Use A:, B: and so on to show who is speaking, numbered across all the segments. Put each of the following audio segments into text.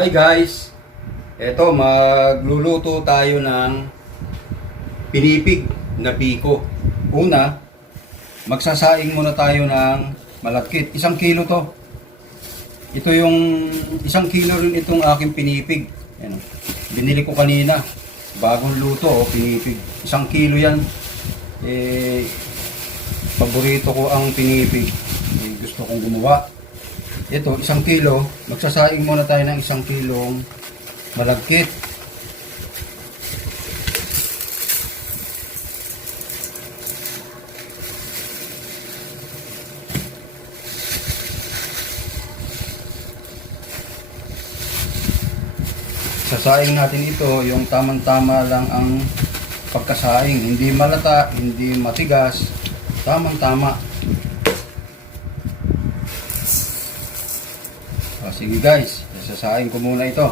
A: Hi guys! Eto, magluluto tayo ng pinipig na piko. Una, magsasaing muna tayo ng malagkit. Isang kilo to. Ito yung isang kilo rin itong aking pinipig. Ayan, binili ko kanina. Bagong luto, oh, pinipig. Isang kilo yan. Eh, paborito ko ang pinipig. Eh, gusto kong gumawa. Ito, isang kilo. Magsasaing muna tayo ng isang kilong malagkit. Sasaing natin ito, yung tamang-tama lang ang pagkasaing. Hindi malata, hindi matigas. Tamang-tama. O, sige guys, sasaing ko muna ito.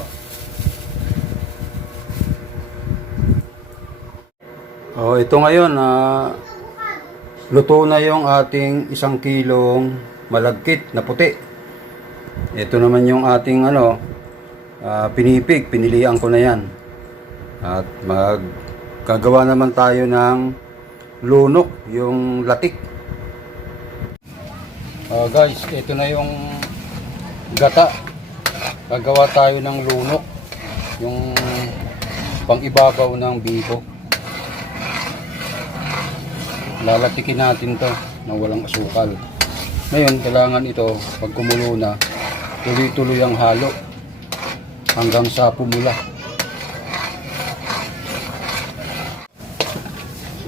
A: Oh, ito ngayon, ah, luto na yung ating isang kilong malagkit na puti. Ito naman yung ating ano, ah, pinipig, pinilian ko na yan. At magkagawa naman tayo ng lunok, yung latik. Oh, guys, ito na yung gata. Gagawa tayo ng lunok, yung pang-ibabaw ng biko. Lalatikin natin to na walang asukal. Ngayon, kailangan ito, pag kumulo na, tuloy-tuloy ang halo hanggang sa pumula.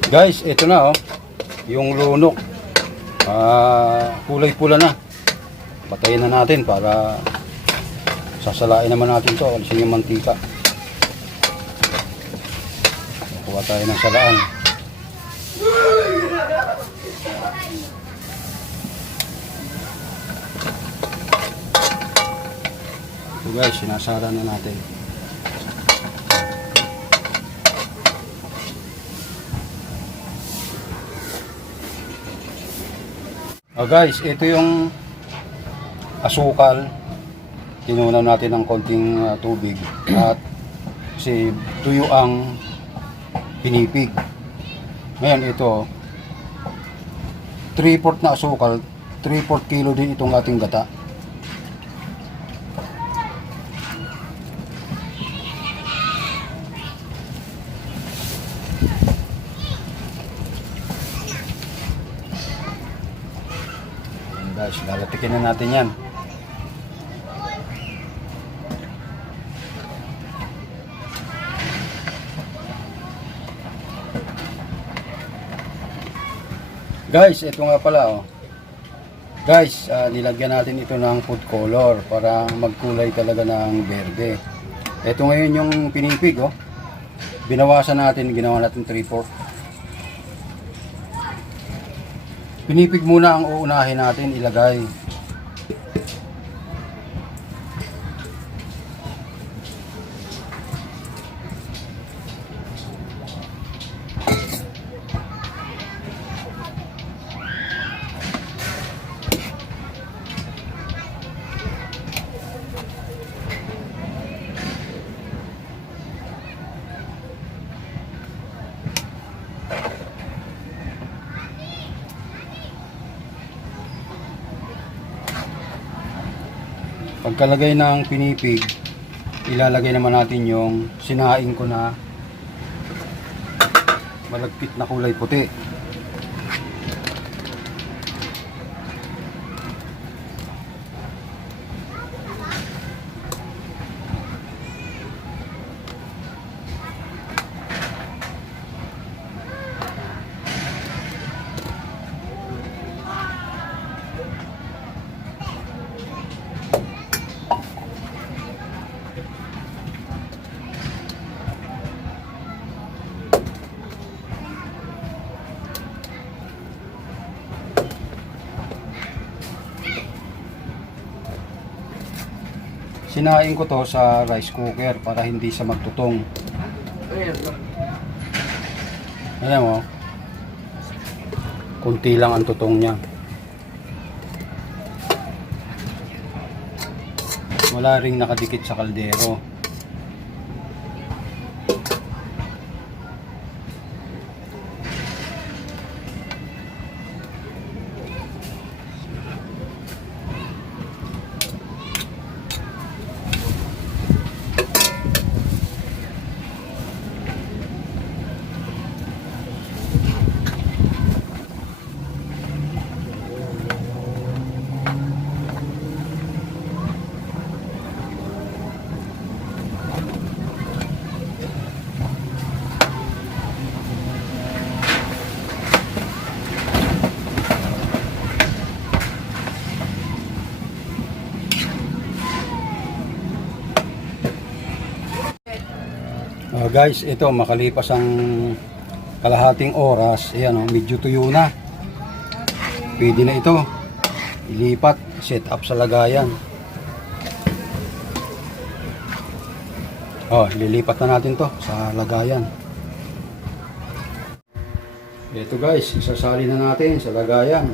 A: Guys, ito na oh, yung lunok. Ah, kulay pula na. Patayin na natin para sasalain naman natin to, alisin yung mantika. Kuha tayo ng salaan. So guys, sinasara na natin. Oh guys, ito yung asukal. Tinunaw natin ng konting uh, tubig at si tuyo ang pinipig. Ngayon ito 3-4 na asukal, 3-4 kilo din itong ating gata. Guys, lalatikin na natin yan. Guys, ito nga pala oh. Guys, ah, nilagyan natin ito ng food color para magkulay talaga ng berde. Ito ngayon yung pinipig oh. Binawasan natin, ginawa natin 3-4. Pinipig muna ang uunahin natin ilagay. Pagkalagay ng pinipig, ilalagay naman natin yung sinaing ko na malagkit na kulay puti. Sinaing ko to sa rice cooker para hindi siya magtutong. Ayan mo. Kunti lang ang tutong niya. wala ring nakadikit sa kaldero. Ah, guys, ito makalipas ang kalahating oras, ayan oh, medyo tuyo na. Pwede na ito. Ilipat, set up sa lagayan. Oh, lilipat na natin to sa lagayan. Ito guys, isasali na natin sa lagayan.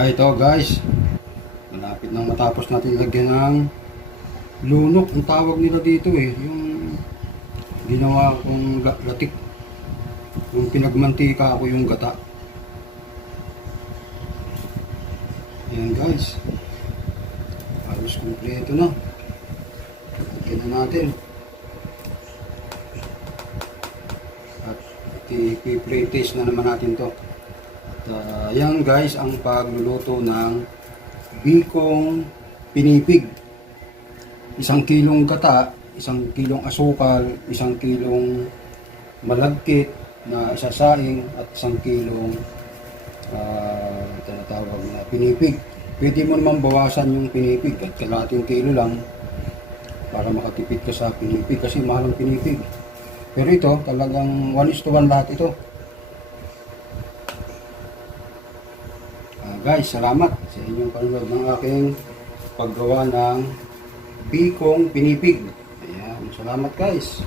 A: Ah, ito guys. Malapit nang matapos natin lagyan ng lunok. Ang tawag nila dito eh. Yung ginawa kong latik. Yung pinagmantika ko yung gata. Ayan guys. Halos kumpleto na. Lagyan na natin. At taste na naman natin to. Ah, yan guys ang pagluluto ng bikong pinipig. Isang kilong gata, isang kilong asukal, isang kilong malagkit na isasaing at isang kilong uh, tinatawag na pinipig. Pwede mo naman bawasan yung pinipig at kalating kilo lang para makatipid ka sa pinipig kasi mahal ang pinipig. Pero ito talagang 1 is to 1 lahat ito. Guys, salamat sa inyong panonood ng aking paggawa ng bikong pinipig. Ayan, salamat guys.